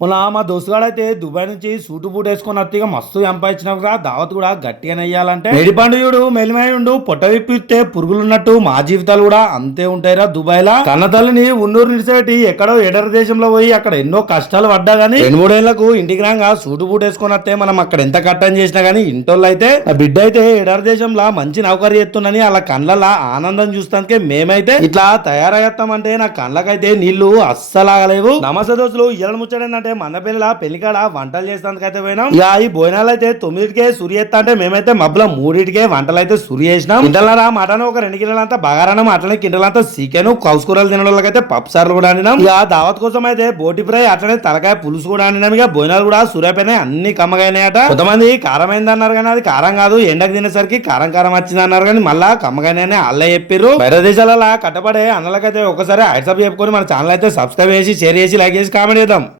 మొన్న మా దోస్తుగాడు అయితే దుబాయ్ నుంచి సూటు బూట్ వేసుకొని ఇక మస్తు సంపాదించిన దావత్ కూడా గట్టిగానే అయ్యాలంటే మేడి పండుగడు మెలిమై ఉండు పొట్ట విప్పిస్తే పురుగులు ఉన్నట్టు మా జీవితాలు కూడా అంతే ఉంటాయిరా దుబాయ్ లా కన్నతల్లిని ఉన్నూరు నిడిసేటి ఎక్కడో ఎడర దేశంలో పోయి అక్కడ ఎన్నో కష్టాలు పడ్డా గానీ. రెండు మూడేళ్ళకు ఇంటికి రాగా సూటు బూట్ వేసుకొని వస్తే మనం అక్కడ ఎంత కట్టం చేసినా గానీ ఇంటోళ్ళు అయితే ఆ బిడ్డ అయితే ఎడర దేశంలో మంచి నౌకరీ ఎత్తుందని అలా కళ్ళ ఆనందం చూస్తానికే మేమైతే ఇట్లా తయారయ్యామంటే నా కళ్ళకైతే నీళ్ళు అస్సలు ఆగలేవు నమస్తే దోస్తులు ఇళ్ళ ముచ్చడేందంటే మన పిల్లల పెళ్ళికాడ వంటలు చేస్తానికైతే పోయినాం. ఇక ఈ భోజనాలు అయితే తొమ్మిదికే సురి ఎత్తా అంటే మేమైతే మబ్బుల మూడింటికే వంటలు అయితే సురి చేసినాం. కింటలరా మటన్ ఒక రెండు కిలోలంతా బగారానం అట్లనే కింటలంతా చికెన్ కౌసుకూరలు తినడం వాళ్ళకైతే పప్పు సార్లు కూడా ఆడినాం ఇక దావత్ కోసం అయితే బోటి ఫ్రై అట్లనే తలకాయ పులుసు కూడా ఆడినాం ఇక భోజనాలు కూడా సురైపోయినాయి అన్ని కమ్మగైనాయట. కొంతమంది కారం అయింది అన్నారు కానీ అది కారం కాదు. ఎండకు తినేసరికి కారం కారం వచ్చింది అన్నారు కానీ మళ్ళా కమ్మగానే అల్లే చెప్పారు బయట దేశాలలో కట్టబడే అన్నలకైతే ఒకసారి హైట్సప్ చెప్పుకొని మన ఛానల్ అయితే సబ్స్క్రైబ్ చేసి షేర్ చేసి లైక్ చేసి కామెంట్ చేద్దాం.